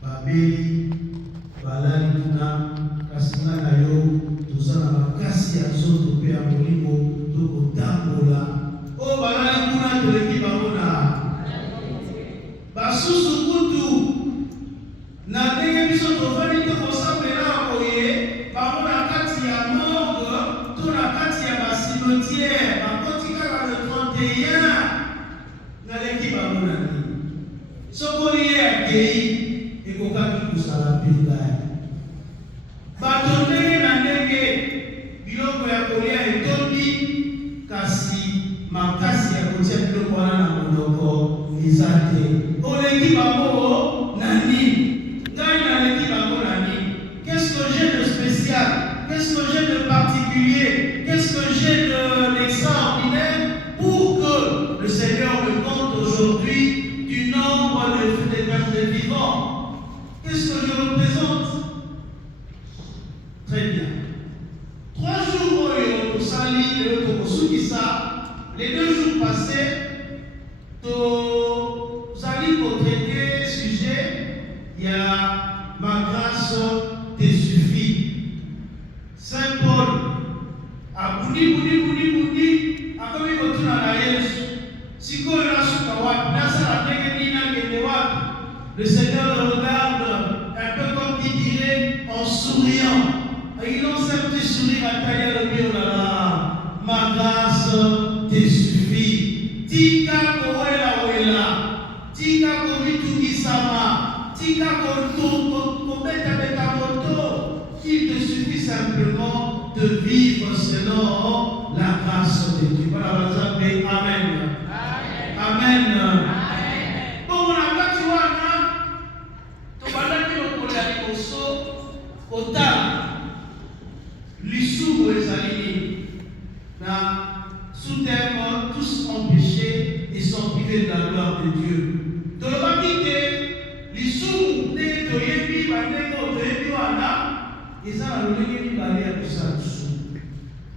babeli balali kuna kasi nga na yo toza na makasi ya nzoto mpe ya molimo tokotambola oyo balali kuna toleki bango na basusu kutu na ndenge biso tovandi tokosambela boye bango na kati ya morgue to na kati ya basimetiere bakoti kaka le 31 naleki bango na nini sokoli ye akei ekokaki kozala mpenza bato ndenge na ndenge biloko ya kolia etondi kasi makasi ya kotia biloko wana na monoko eza te oleki bango na nini ngai naleki bango na nini qu'est-ce que j'ai de spécial qu'est-ce que j'ai de particulier qu'est-ce que j'ai d'extraordinaire pour que le Seigneur me compte aujourd'hui du nombre des vivants. Qu'est-ce que je représente? Très bien. 3 jours au Sali, les 2 jours passés, nous allons traiter sujet, il y a ma grâce te suffit. Saint Paul a boudi, a comme il retourne à la Yesu. Si on a su le Seigneur le regarde un peu comme il dirait en souriant. Et il lance un petit sourire à tailler le mieux là. Ma grâce te suffit. Tika koela wela. Tika komitungi sama. Tika kometa beta moto. Il te suffit simplement de vivre selon la grâce de Dieu. Voilà, amen. Amen. Amen. L'issue des alignés, sous terme, tous ont péché et sont privés de la gloire de Dieu. De l'autre l'issue des Toyebi, Toyebi, ils ont le barrière de ça.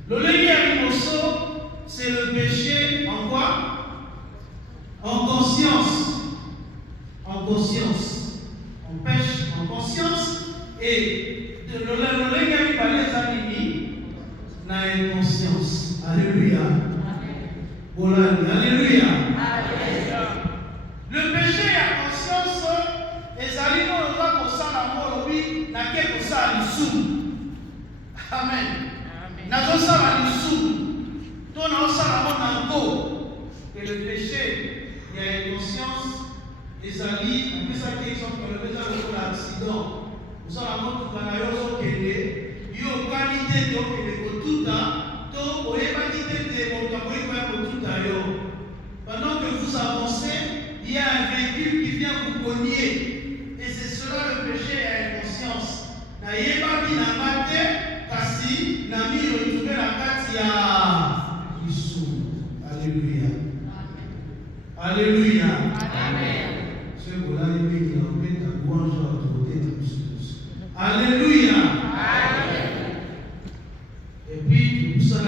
Le c'est le péché en quoi? En conscience. En conscience. On pêche en conscience et de l'olégami par les amis n'a une conscience. Alléluia. Alléluia. Le péché à conscience, les aliments ne doivent pas la mort, oui, n'a qu'à ça à l'issue. Amen. N'a pas ça à l'issue. Donc, on a ça à la mort. Et le péché, il y a une conscience. Les amis, on peut ça qui est exemple, on peut ça pour l'accident. Nous avons tout à l'heure qui est il y a qualité de tout à tout au qualité de tout à l'heure. Pendant que vous avancez, il y a un véhicule qui vient vous cogner. Et c'est cela le péché à inconscience. N'ayez pas dit la maté, kasi, n'a mis retrouver la katia. Alléluia. Alléluia. Amen. Alléluia. Et puis, nous sommes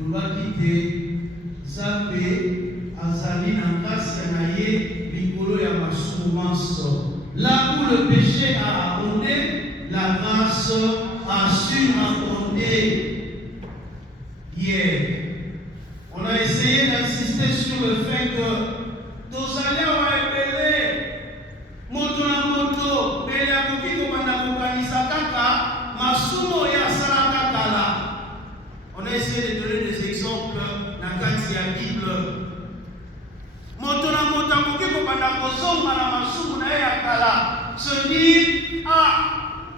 nous va quitter Zambé, Azali, Nangas, Yanaye, Bigolo, Yamasoumanso. Là où le péché a abondé, la grâce a su abonder. Hier, on a essayé d'insister sur le fait que nos alliés ont appelé moto na moto, mbele ya kokiko banda kokanisa kaka, masumo ya sala kala. On a essayé de donner des exemples dans la Bible. Moto na moto kokiko banda kozonga na masumo na ya kala. Se dire,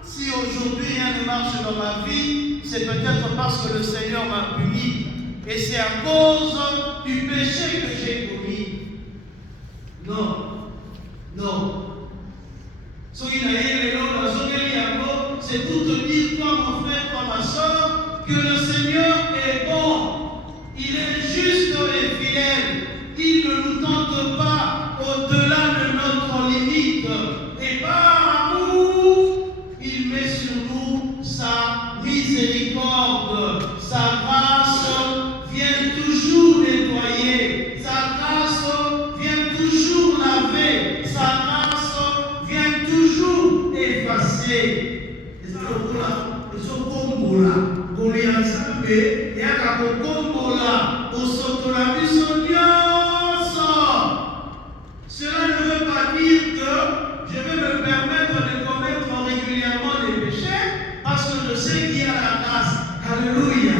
si aujourd'hui rien ne marche dans ma vie, c'est peut-être parce que le Seigneur m'a puni. Et c'est à cause du péché que j'ai commis. Non. Non. C'est pour te dire, toi mon frère, toi ma soeur, que le Seigneur est bon. Il est juste et fidèle. Il ne nous tente pas au-delà de notre limite. Et par amour, il met sur nous sa miséricorde. Sa grâce vient toujours nettoyer. Sa grâce vient toujours laver. Sa grâce vient toujours te. Eza lokola ezokombola nkolo ya Nzambe eyaka kokombola kosotola biso nyonso. Cela ne veut pas dire que je vais me permettre de commettre régulièrement des péchés parce que je sais qu'il y a la grâce. Alléluia.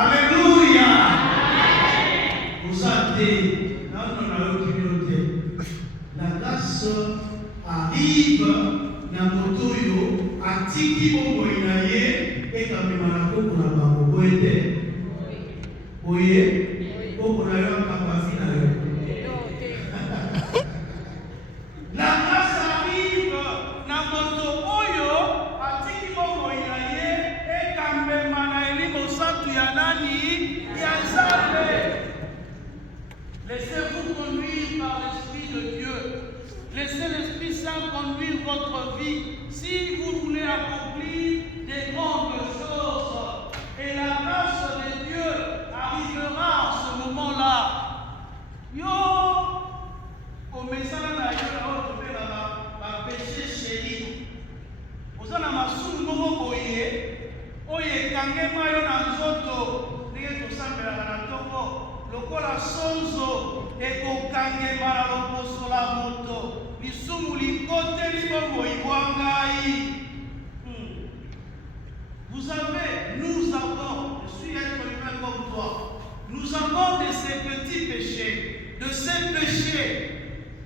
Alléluia. Vous savez, la grâce arrive na motoyo atiki bongo inaye ekamema na koko na bango boyete. Oye, koko na yo akapafi na yo. La grâce arrive na moto oyo atiki bongo inaye ekamema na elimo santu ya nani ya Nzambe. Laissez-vous conduire par l'Esprit de Dieu. Laissez l'Esprit Saint conduire votre vie si vous voulez accomplir des grandes choses. Et la grâce de Dieu arrivera en ce moment-là. Yo, au message de péché chéri. Vous en avez ma soul, mon boye. Oye, kangema yo na nzoto. Nige to sambela na toko. Lokola sonzo ekokangema na loposo la moto lisumu likoteli bongo ibwangai. Vous avez, nous avons, je suis un humain comme toi, nous avons de ces petits péchés, de ces péchés.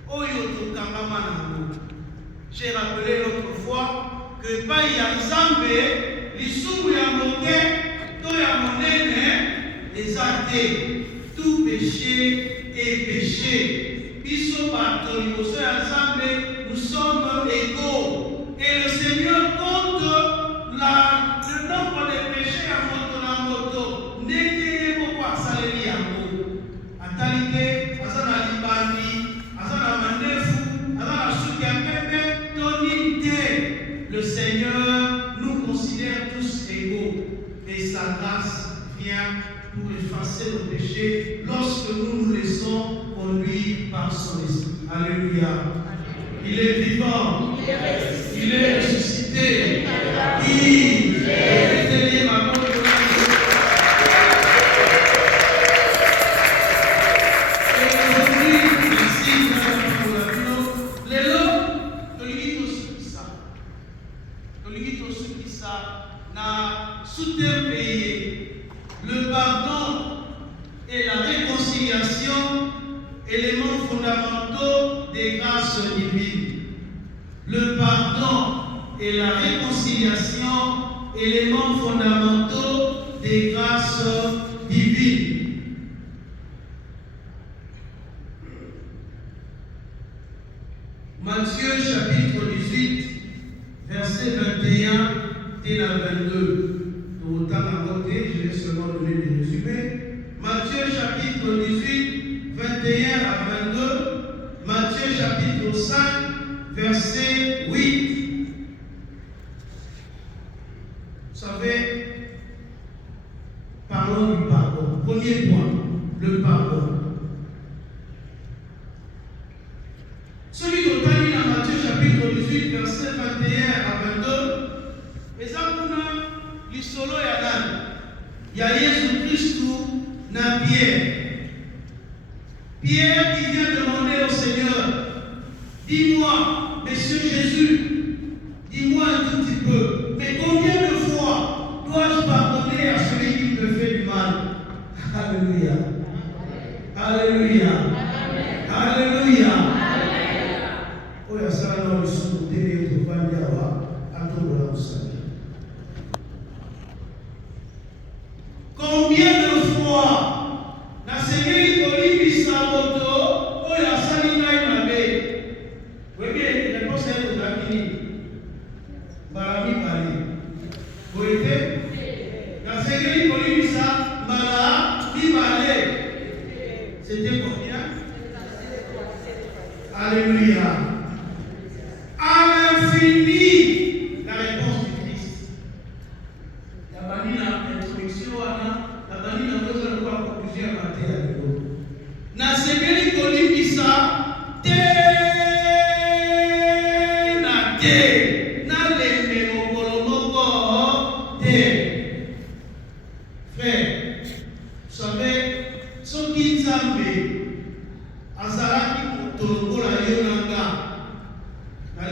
Oyo tokangama nango. J'ai rappelé l'autre fois que pa ya Nzambe lisumu ya moke to ya monene ezate. Tout péché est péché. Biso bato liboso ya Nzambe, nous sommes égaux. Et le Seigneur compte le nombre de péchés à moto na moto. Ndenge moko asaleli yango. Atalite, aza na libandi, aza na mandefu, aza na suki ya pepe, toni te. Le Seigneur nous considère tous égaux. Et sa grâce vient pour effacer nos péchés lorsque nous nous laissons conduire par son esprit. Alléluia. Il est vivant. Il est ressuscité. Il est éternel. Ma bonne et aujourd'hui, ici, les lots, le ça n'a soutenu payé. Le pardon et la réconciliation, éléments fondamentaux des grâces divines. Le pardon et la réconciliation, éléments fondamentaux des grâces divines. Matthieu chapitre 18, verset 21 et 22. Pour autant à côté, je vais seulement donner des résumés. Matthieu chapitre 18, 21 à 22. Matthieu chapitre 5, verset 8. Vous savez, parlons du pardon. Premier point, le pardon. Celui de Tani dans Matthieu chapitre 18, verset 21 à 22. Ezakuna lisolo ya nani? Ya Yesu Christou na Pierre. Pierre qui vient demander au Seigneur, dis-moi, Monsieur Jésus, dis-moi un tout petit peu, mais combien de fois dois-je pardonner à celui qui me fait du mal? Alléluia. Alléluia. Alléluia. Oya sana na lisuku tele tofanya wa atombola usali. Combien de fois na sengeli kolibisa moto oyo asali ngai mabe? Wenge réponse est ozakini mbala mibale boyete na sengeli kolibisa mbala mibale. C'était combien? Alléluia. À l'infini, la réponse du Christ. La banni l'introduction, la banni l'introduction de la conclusion à la terre. Na sekeli kolibisa te na te na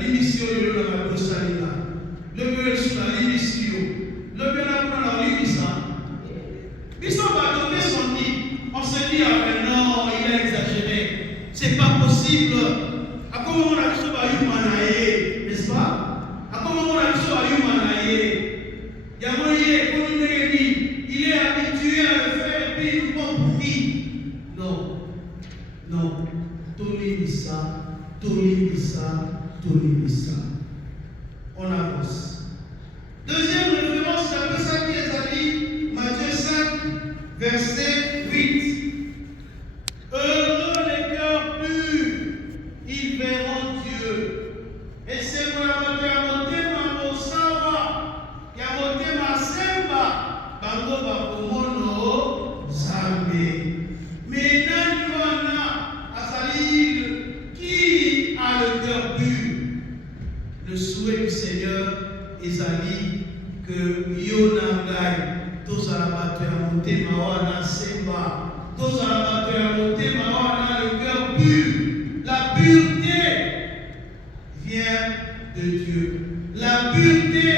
l'émission de la Brosalina. Le mieux sur la l'émission. Le bien à la l'émission. Ils sont pas donné son dit. On se dit, ah mais non, il a exagéré. C'est pas possible. À comment on a vu ce bayou manaïe, n'est-ce pas? À comment on a vu ce bayou manaïe? Il y a moyen, comme il est habitué à le faire et puis il nous prend pour qui? Non. Non. Tolimissa. On avance. Deuxième référence, c'est un peu ça qui est dit, Matthieu 5, verset 8. Heureux les cœurs purs, ils verront Dieu. Et c'est pour la montée ma mosawa, qui a monté ma semba, bango bakomono zambe. Mais Nanywana Azali, qui a le cœur pur? Le souhait du Seigneur ezali que Yonagai, tous à la battre à monter mawana semba, tous à la battre à monter mawana le cœur pur. La pureté vient de Dieu. La pureté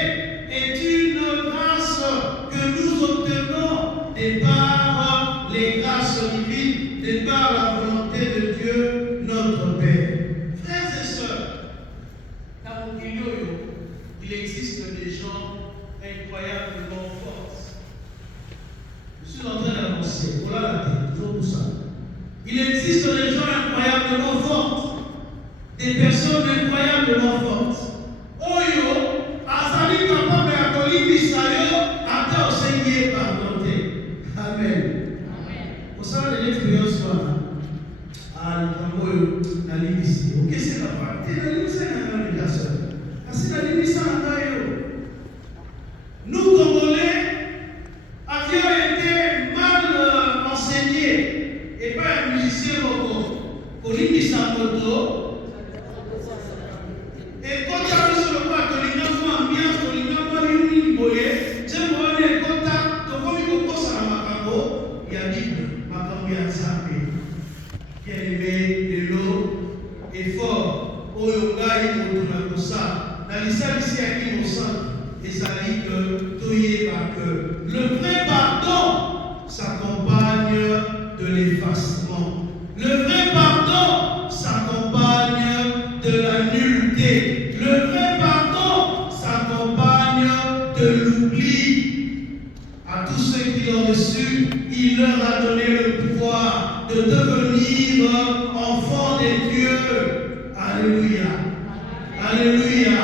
est une grâce que nous obtenons de par les grâces divines, de par la volonté de Dieu, notre Père. Frères et sœurs, dans mon il existe des gens incroyablement forts. Je suis en train d'avancer. Voilà la tête, toujours tout ça. Il existe des gens incroyablement forts. Des personnes incroyablement fortes. Oyo, Azali capable de Kolibisayo, attends au Seigneur pardonner. Amen. Pour ça, l'expérience soit. Ah, il y a l'immissi. Ok, c'est la partie. La limite, c'est la relation. C'est la limite, c'est la nous, Congolais, avions été mal enseignés. Et pas un musicien au limite sa moto. Et quand tu as sur le point, que les gens ont ambiance, que les gens ont une boye, j'ai moi les contacts, donc comme il faut ça à Macabo, il y a Bible, Macabo y a Zambé. Bien aimé, de l'eau, effort, Oyoga, il faut tout ça. La liste ici à qui on sent, et ça dit que tout y est par que le vrai pardon s'accompagne de l'effacement. Le vrai pardon s'accompagne de la nullité. Le vrai pardon s'accompagne de l'oubli. À tous ceux qui l'ont reçu, il leur a donné le pouvoir de devenir enfants de Dieu. Alléluia. Alléluia.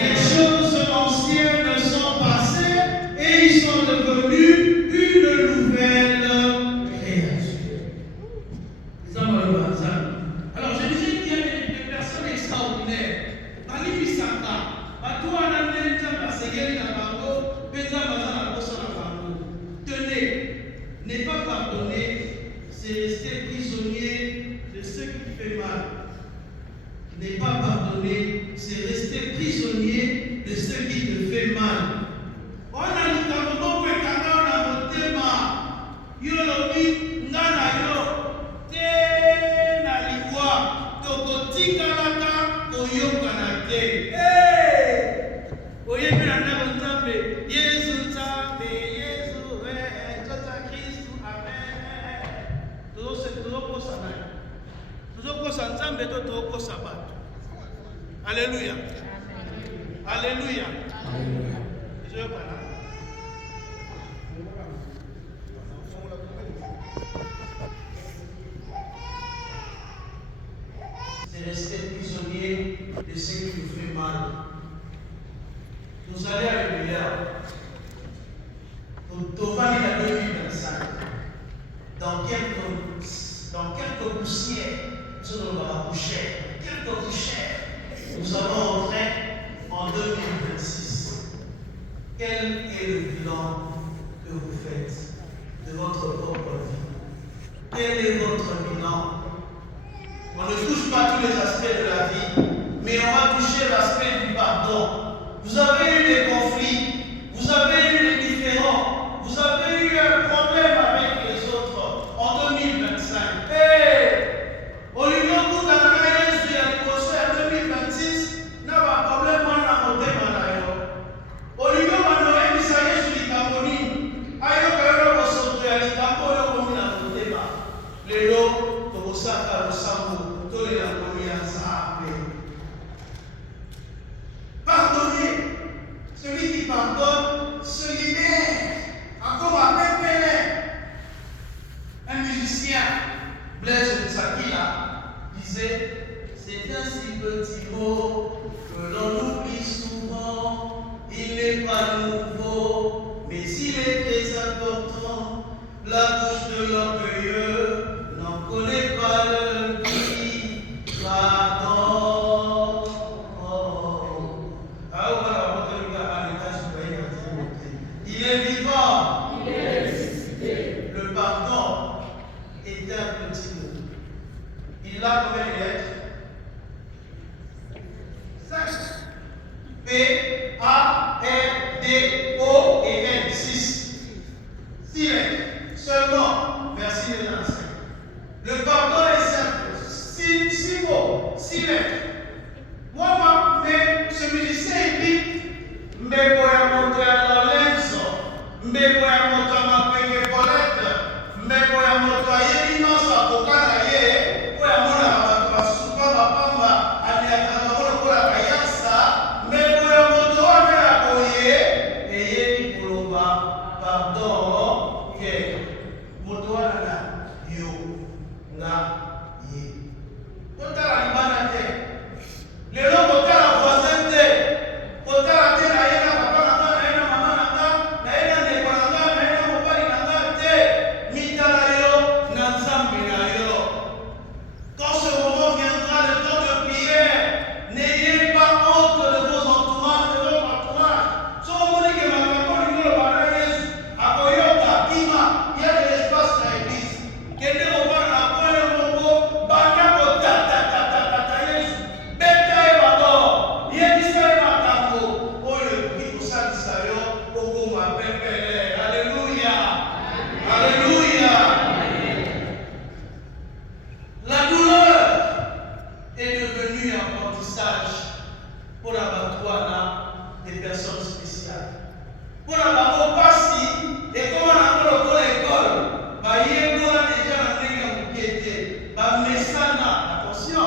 Les choses anciennes sont passées et ils sont devenus une nouvelle créature. Alors je disais qu'il y a des personnes extraordinaires. Tenez, n'est pas pardonner, c'est rester prisonnier de ce qui fait mal. N'est pas pardonner, c'est rester prisonnier de ce qui te fait mal. On a dit qu'à un moment où on a monté ma yolobi ngana yo te na liwa tokotika laka koyokana te. Oyebe na nzambe Yesu nzambe Yesu tata Kristu amen. Tozokosa nzambe to tokosa bato. Alléluia. Alléluia. C'est rester prisonnier de ce qui nous fait mal. Vous allez à l'Alléluia. Tovani la 2025. Dans quelques poussières, nous allons coucher. Quelques poussières, nous allons entrer en 2026. Quel est le bilan que vous faites de votre propre vie? Quel est votre bilan? On ne touche pas tous les aspects de la vie, mais on va toucher l'aspect du pardon. Vous avez eu des conflits, vous avez eu des différends, vous avez eu un problème avec les autres en 2025. Au lieu de vous en 2026, n'a que l'on oublie souvent. Il n'est pas nouveau, mais il est très important. La bouche de l'orgueilleux n'en connaît pas le prix. Pardon. Il est vivant. Il est ressuscité. Le pardon est un petit mot. Il a combien de lettres? 5. P-A-R-D-O et N. 6. 6 lettres. Seulement. Merci les anciens. Le pardon est simple. 6 mots. 6 lettres. Moi, mais ce musicien, il dit, mais pour montrer à Lorenzo, mais pour montrer à ma paix Paulette, mais pour montrer à Yélinos, à Kokanaye, pour montrer à ma soupa, ma pamba, à Niakanamono, pour la Kayasa, mais pour montrer à ma Boye, et Yéli Kouloba, pardon, que Motoana, yo, nga, ye. Kotara Libana te. Les gens qui ont la voisinité, qui ont la terre, na papa na maman na l'école na mobali na te, mitala yo na nzambe na yo. Quand ce moment viendra, le temps de prière, n'ayez pas honte de vos entourages, de votre entourage. Si on me dit que ma maman lui dit le pardon Jésus, à Koyoka, Kima, il y a de l'espace dans l'église. Quelqu'un va voir la pointe de mon beau, baka kota, ta Jésus. Alléluia. Alléluia. La douleur est devenue un apprentissage pour l'abattoir des personnes spéciales. Pour l'abattoir passi, et comme on a pour l'école, il y a déjà un qui était, attention,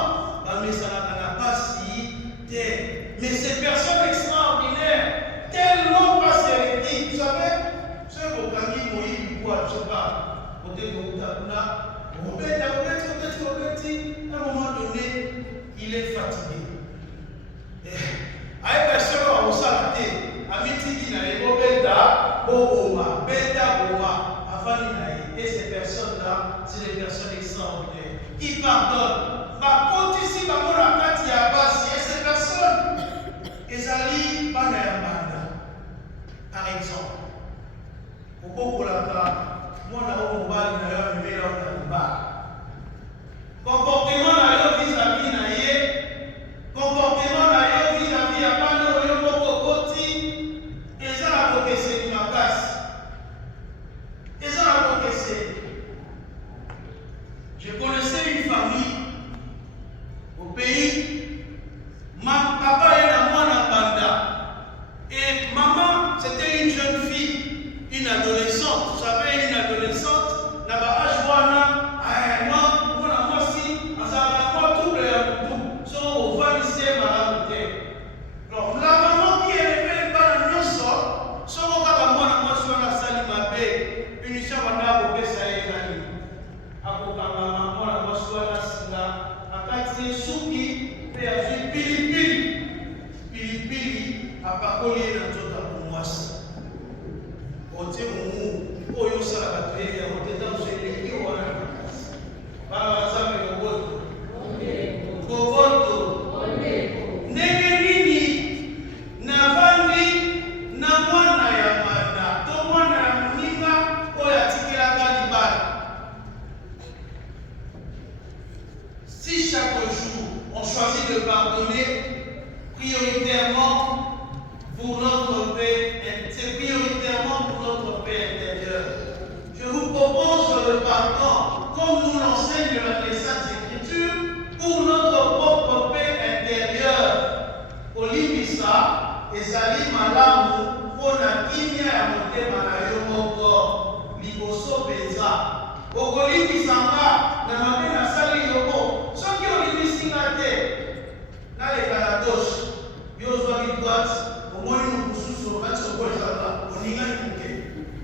mais ces personnes extraordinaires, tellement pas sélectives, vous savez, ce que vous avez dit, je ne sais pas, à un moment donné, il est fatigué. Avec personne on s'arrête, à midi, il a les beta, et ces personnes-là, c'est des personnes extraordinaires qui pardonnent. Par contre, ici, et ces personnes, ezali bana ya mbanda. Par exemple, okokolaka mwana oyo mobali na yo amemela na libala. Comportement na yo vis-à-vis na ye, comportement na yo vis-à-vis ya bana oyo moko okoti, eza na kokeseni makasi. Eza na kokeseni. Je connaissais une famille au pays. Papa est à moi dans Banda. Et maman, c'était une jeune fille, une adolescente. Vous savez, une adolescente, n'a-pas Ajwana, moi aussi, on s'en va tout le tout. Son au vanissé, madame. Alors, la maman qui est élevée, pas dans le sol, son au cas moi, sur la salle, ma paix, une mission, on a coupé ça et ça. À côté de maman, on a sur la salle, à quatre souki. Pilipili apakoli na nzoto ya mwasi. Ote mumu oyo sala bato ye ya oteta mseleki wana makasi. Bana bazambe koboto. Koboto. Ndenge nini navandi na mwana ya manda to mwana ya moninga oyo atikelaka libala. Si chaque jour on choisit de pardonner prioritairement pour notre paix, c'est prioritairement pour notre paix intérieure. Je vous propose le pardon, comme nous l'enseigne les Saintes Écritures, pour notre propre paix intérieure. Olimisa, ezali malamu, pona kimia ya motema na yo moko, liboso peza. Okolimisanga na mabe na sali yoko, soki olimisanga te, na leka na gauche, yo ozwaki droite, omoni mokususu okati soko ezala, oningani moke.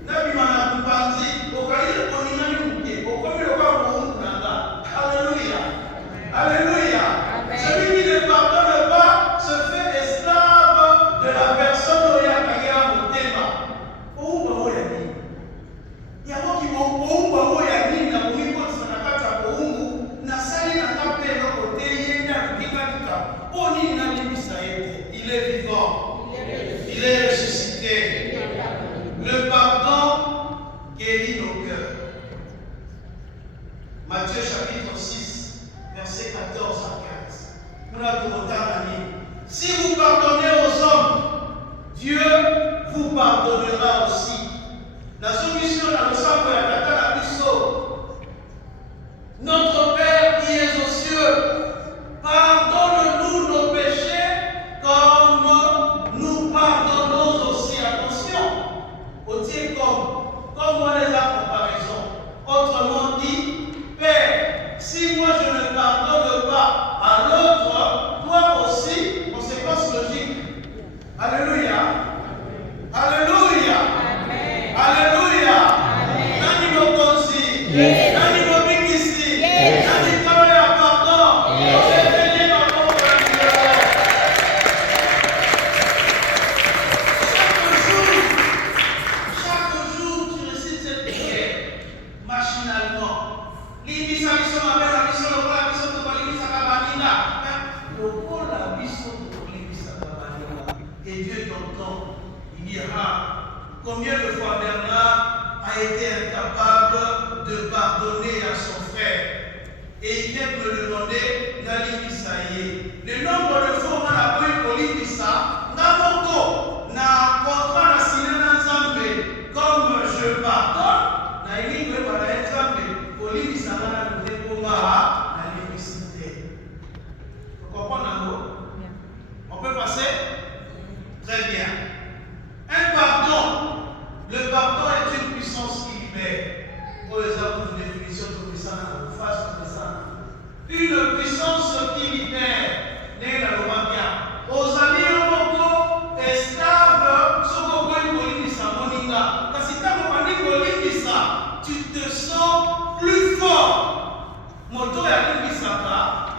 Na bima na mopanzi, okali oningani moke, okomi lokola moundu na nga. Alléluia. Alléluia. Celui qui ne pardonne pas, Matthieu chapitre 6, versets 14 à 15. Nous l'avons dit. Si vous pardonnez aux hommes, Dieu vous pardonnera aussi. La solution dans le sang de la Bisso. Notre Père qui es aux cieux, pardonne-nous nos péchés comme nous pardonnons aussi. Attention, au Dieu comme on les a comparaison. Autrement dit, Père, si moi je ne pardonne pas à l'autre, toi aussi, conséquence logique. Alléluia. Alléluia. Amen. Alléluia. Nani mokosi. Nani mobikisi. Nani kawaya pardon. Chaque jour, tu récites cette prière machinalement. L'imisa biso mabela biso lokola biso tokolimisa kabaninga. Lokola biso tokolimisa kabaninga. Et Dieu t'entend. Il dira combien de fois Bernard a été incapable de pardonner à son frère. Et il vient me demander d'Alibisaïe. Le nombre de fois on a pris Kolibisa, Namoko, na contrat na Sinana Zambé, comme je pardonne, na Iligwe Balaye Zambé, Kolibisa na Nukoma, na l'unicité. Vous comprenez? On peut passer? Très bien. Un pardon. Le pardon est une puissance qui libère. Pour les hommes, une définition de puissance, face de ça. Une puissance qui libère. N'est la Romania. Aux amis, on peut esclave, ce qu'on peut polimisa, moninga. Parce que quand on dit polimisa, tu te sens plus fort. Moto ya kumisaka,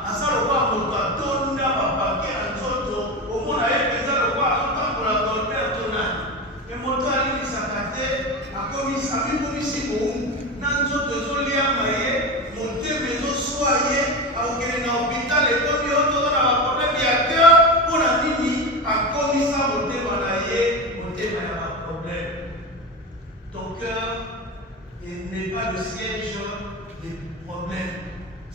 asa lo kwa moto atonda papa ke anzoto, au moins aye pesa lo kwa antango la dolbe atona. Et moto alimisaka te, akomisa bikomisi boum, nanzoto zolia maye, monte mezo soye, aukene na hôpital et comme yoto na ba problème ya cœur, pour la nini akomisa monte balaye, monte na ba problème. Ton cœur n'est pas le siège des problèmes.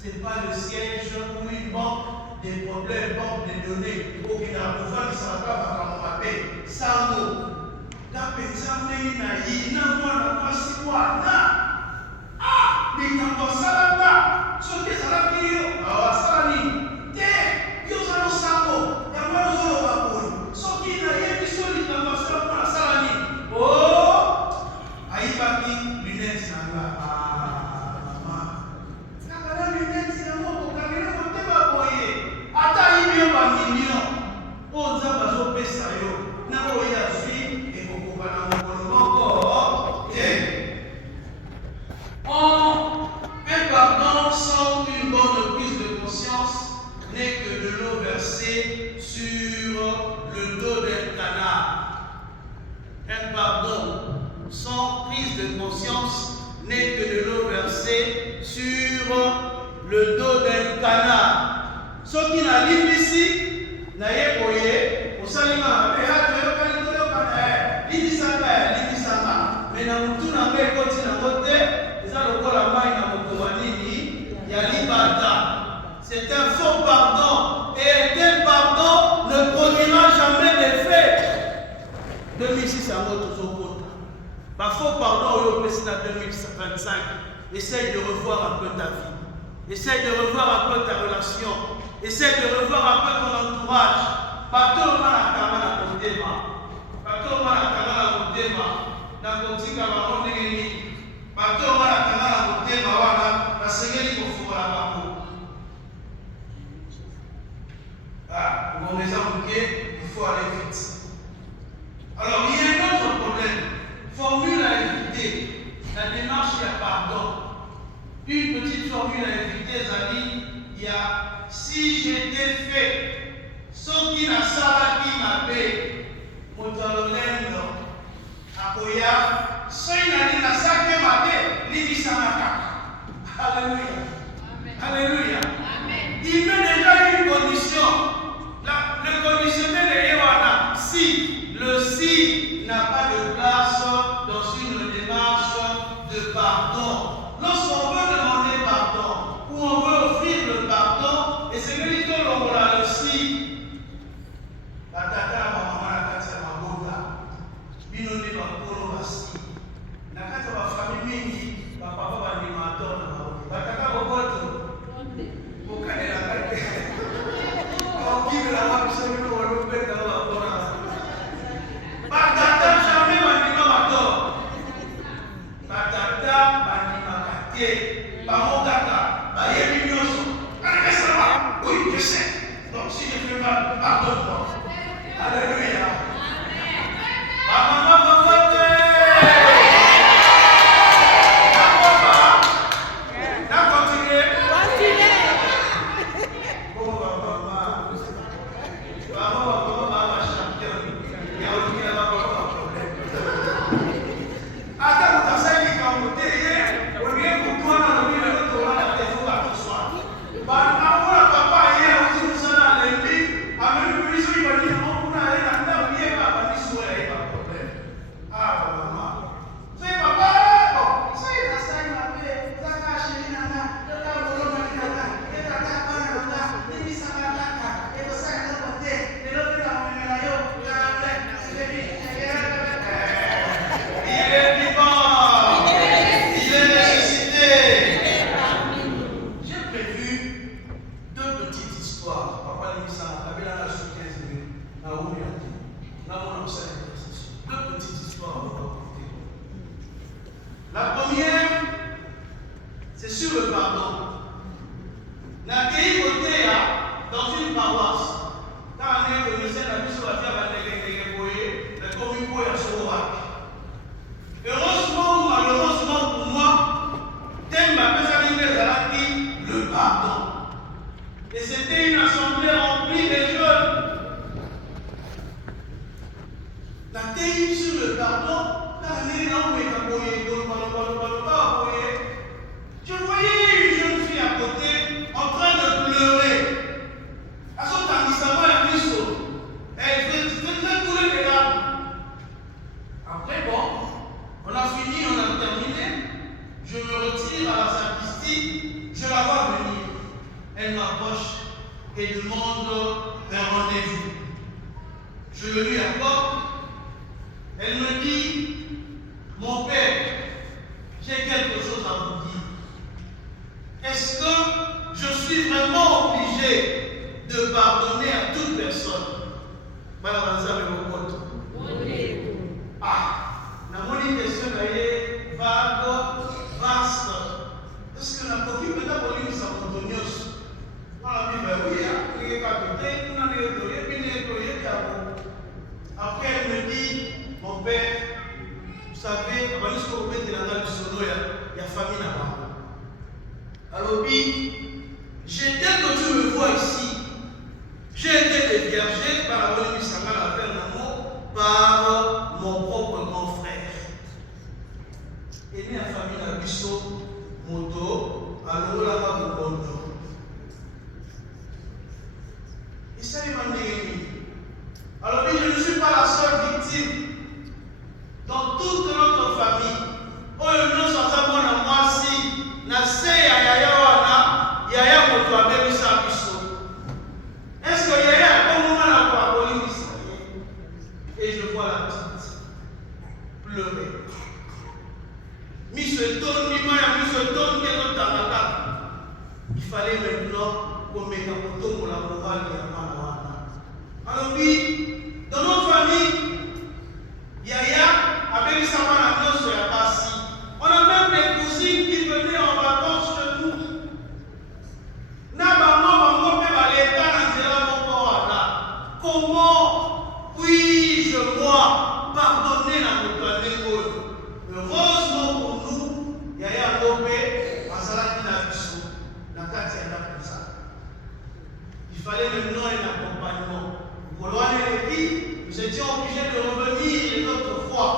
Ce n'est pas le siège où il manque des problèmes, manque des données. Au Kenya, on va dire ça va paix. Sango. Tapezame inayi na mwana mwasi wana. Ah, bikambo salama. Soki ezalaki yo, awasala nini? Te, yo zalo sango. Ya mwana zolo bakoi. Soki inayebi so likambo salama na sala nini? Oh, ayibaki lunette na nga. Un pardon sans une bonne prise de conscience n'est que de l'eau versée sur le dos d'un canard. Un pardon sans prise de conscience n'est que de l'eau versée sur le dos d'un canard. Ce qui n'a dit ici, n'a pas boyé, au salima, mais à deux, mais dans le tout, n'a pas côté, les alcool à main, n'a pas commandé, il y a l'ibata. C'est un faux pardon, et un tel pardon ne produira jamais d'effet. 2006, à votre toujours. Par faux pardon, au président 2025, essaye de revoir un peu ta vie. Essaye de revoir un peu ta relation. Essaye de revoir un peu ton entourage. Bateau na kamana kondema. Bateau na kamana kondema. Na kotika baronde ngeni. Bateau na kamana kondema wana na sengeli kofuka bako. Ah, pour les embouquer, il faut aller vite. Alors, il y a un autre problème. Formule à éviter. La démarche, il y a pardon. Une petite formule à éviter, Zali, il y a si j'étais fait, ce qui n'a pas qui m'a fait, Motorolendo, Akoya, ce qui n'a pas qui m'a fait, Libisamaka. Alléluia. Alléluia. Il met déjà une condition. Le conditionnel est Yohana. Si le si n'a pas de place dans une démarche de pardon. Lorsqu'on veut demander pardon, Je le lui apporte. Elle me dit, mon père, j'ai quelque chose à vous dire. Est-ce que je suis vraiment obligé de pardonner à toute personne? La question est vague, vaste. Est-ce que la coquille peut avoir une sabotonneuse? Après, elle me dit, mon père, vous savez, il y a famille là-bas. Alors, j'ai tel que tu me vois ici, j'ai été déviergé par la bonne Misanga, par mon propre grand frère. Et né à famille la Bisso, Moto, alors là, va vous bon. Et ça, il m'a dit, alors je ne suis pas la seule victime. Dans toute notre famille, nous sommes à moi si, na se yaya wana, yaya moto abebisa biso. Est-ce que yaya a bon moment à voir Bolivie? Et je vois la petite pleurer. Mi se donne, mi se donne, il fallait maintenant qu'on mette un bouton pour la morale et la malade. Alors oui, dans notre famille, Yaya avait sa main sur la passe. On a même des cousines qui venaient en vacances chez nous. Comment puis-je, moi, pardonner la montagne? Heureusement pour nous, Yaya Lopé, Masalaki Nabiso, la carte est comme ça. Il fallait maintenant un accompagnement. Nous étions obligés de revenir une autre fois,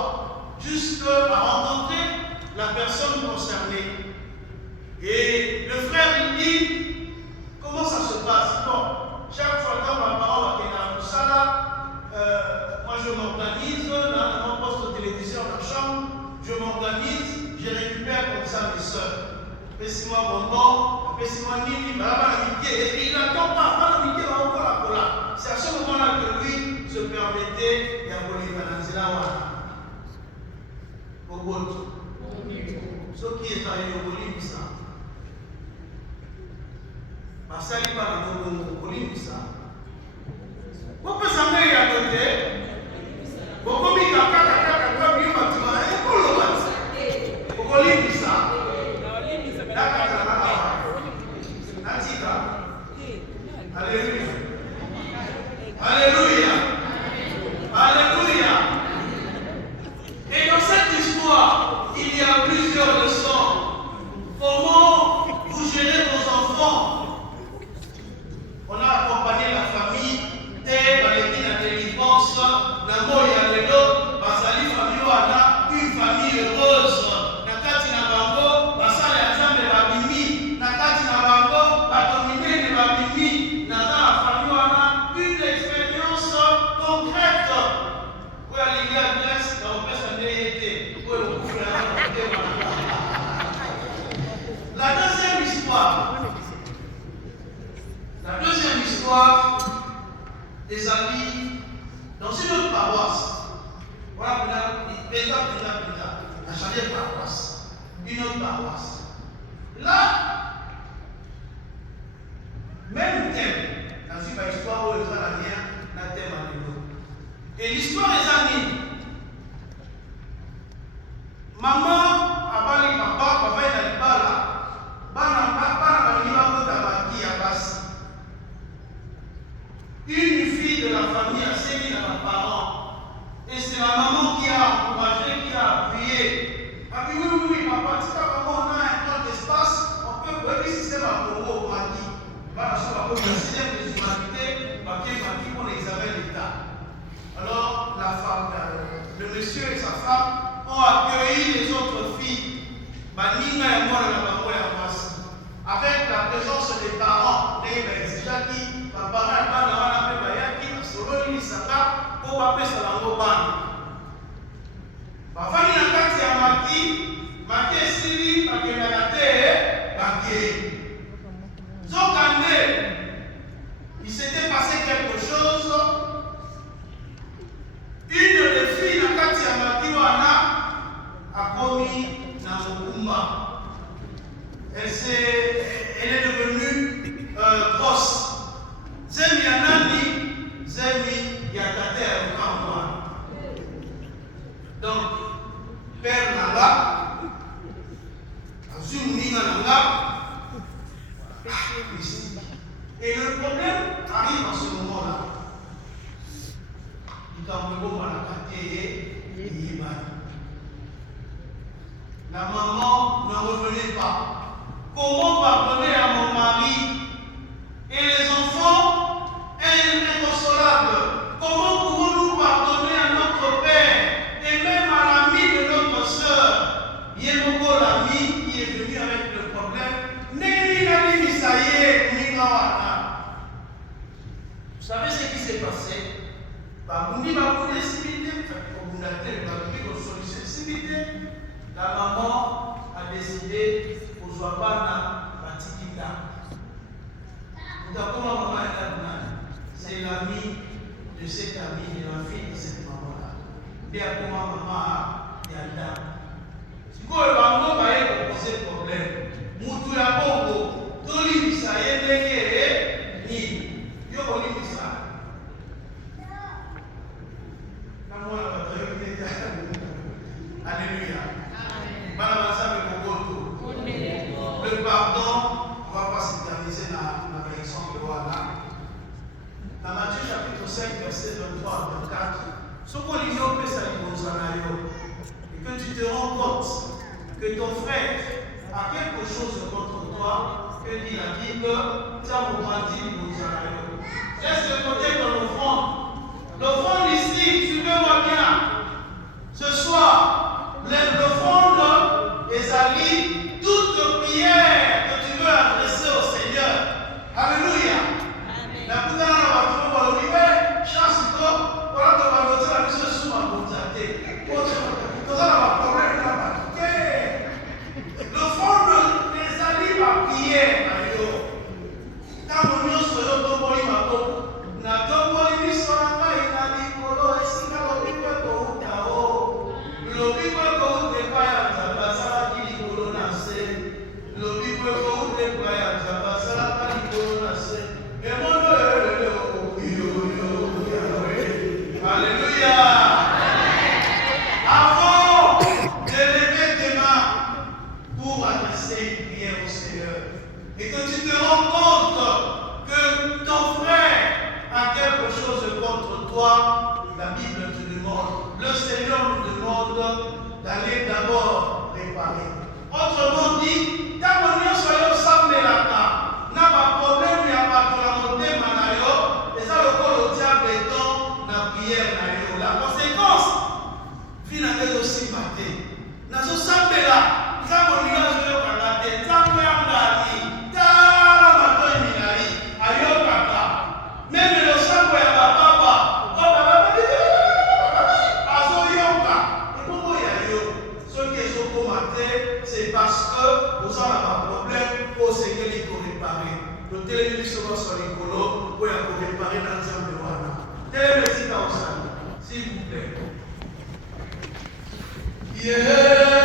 jusqu'à rencontrer la personne concernée. Et le frère il dit, comment ça se passe? Bon, chaque fois que ma parole est dans ça là, moi je m'organise, dans mon poste de télévision dans la chambre, je m'organise, je récupère comme ça mes soeurs. Fais-moi bonbon, fais-moi nini, et il n'attend pas, c'est à ce moment-là que lui se permettait d'abonner dans la au bout. Ce qui est arrivé au Bolivie, ça. Parce qu'il n'y a pas de Bolivie, ça. Vous pouvez s'amener à côté. Vous pouvez s'amener à côté. Vous pouvez s'amener ça. Alléluia. Alléluia. Alléluia. Et dans cette histoire, il y a plusieurs leçons. Comment vous gérez vos enfants? On a accompagné la famille et dans les délivrance, la moya de l'eau, Basali famille wana, une famille heureuse. Nakati na bango, basali azambe babimi, nakati na bango, batomine de babimi, nada la famille wana, une expérience concrète. Où il y a une adresse, dans le père été, où le couple La deuxième histoire, des amis dans une autre paroisse. Voilà, on a plus tard, la chalière paroisse, une autre paroisse. Là, même thème, dans une histoire où les gens n'ont rien, n'a thème à nouveau. Et l'histoire des amis. Maman, abali papa, papa est dans le une fille de la famille a sévi dans mes parents. Et c'est la maman qui a encouragé, qui a appuyé. A dit oui, papa, si on a un grand espace, on peut voir si c'est ma Congo au Mali. Voilà, ça va pour le système des humanités, parce qu'il m'a dit qu'on examine l'État. Alors, la femme, le monsieur et sa femme ont accueilli les autres filles. Banina et moi, avec la présence des parents, les Jackie, ma parent, Saka, pour appeler ça dans nos bandes. Parfois, il y a un cas qui a marqué Siri, marqué Nagate, marqué. Zokande, il s'était passé quelque chose. La maman ne revenait pas. Comment pardonner à mon mari? Et les enfants, inconsolables. Comment pouvons-nous pardonner à notre père et même à l'ami de notre soeur? Yemoko, l'ami qui est venu avec le problème, vous savez ce qui s'est passé? La maman a décidé pour Zouabana Batikita. C'est l'ami de cette amie, de la fille de cette maman-là. Et à comment maman est là. Si vous avez posé problème, Moutou ya Bongo, Toli Misa, Yendeke, Ni, Yoko Misa. Alléluia. Le pardon, on ne va pas s'éterniser dans la réaction de Wana. Dans Matthieu chapitre 5, verset 23 à 24, ce qu'on lit au et que tu te rends compte que ton frère a quelque chose contre toi, que dit la Bible, laisse de côté ton offrande. L'offrande ici, suivez-moi bien. Ce soir, l'offrande est Ali, toute prière que tu veux adresser au Seigneur. Alléluia. La putain va trouver l'univers, chasse toi, voilà que va noter la mission sous ma bonté. L'offrande est Ali ma prière. Quand nous nous faisons ton boli ma peau, n'a ton boli ni son ama il a dit polo et si n'a l'obi quoi qu'on tao. L'obi quoi qu'on te paye à Zabasa qui dit polo nassé. L'obi quoi qu'on te paye à Zabasa qui dit polo nassé. Et mon Alléluia. Avant de lever tes mains pour adresser une prière au Seigneur et que tu te rends compte que ton frère a quelque chose contre toi, la Bible te demande, le Seigneur nous demande d'aller d'abord réparer. Autrement dit, quand nous soyons ensemble là, n'a pas problème, il n'y a pas de la montée, et ça le corps au diable étant la prière. La conséquence, finalement aussi maté. Nous sommes ensemble là, quand nous sommes même le sang ya papa, c'est parce que vous avez un problème au Seigneur il faut réparer. Le télévision sur les colos pour réparer dans l'ensemble de Wana. Télévision au salon, s'il vous plaît. Alléluia.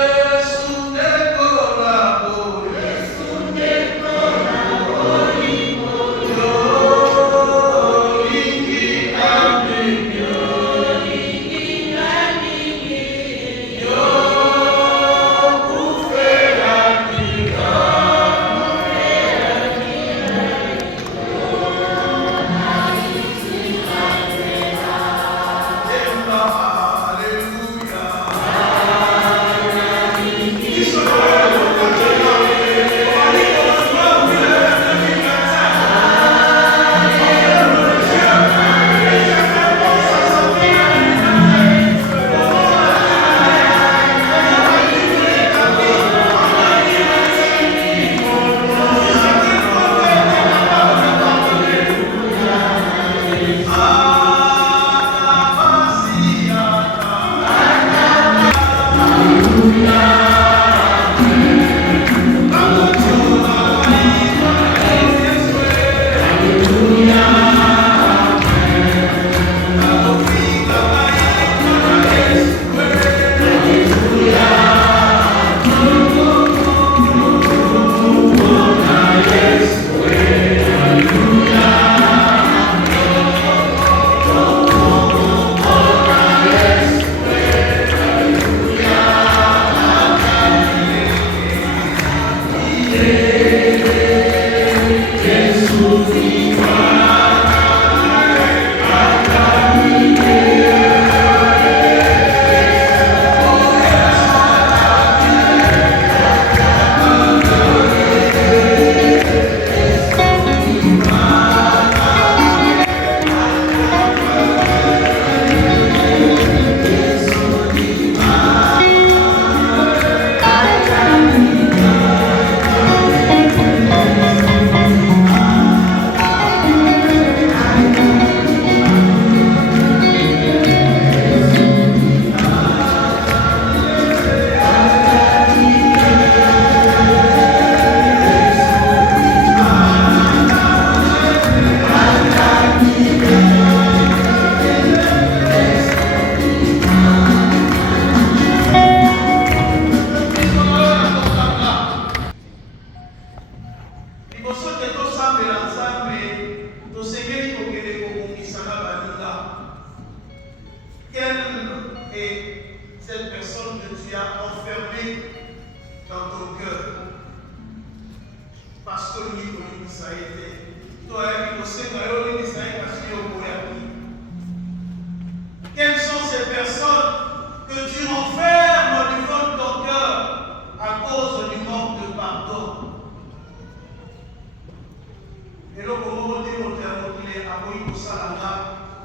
Salanga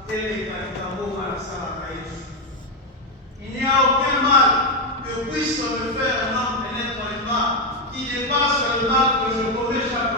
et les Kalikago à la Salakaïs. Il n'y a aucun mal que puisse me faire un homme et être un mal qui dépasse le mal que je commets chaque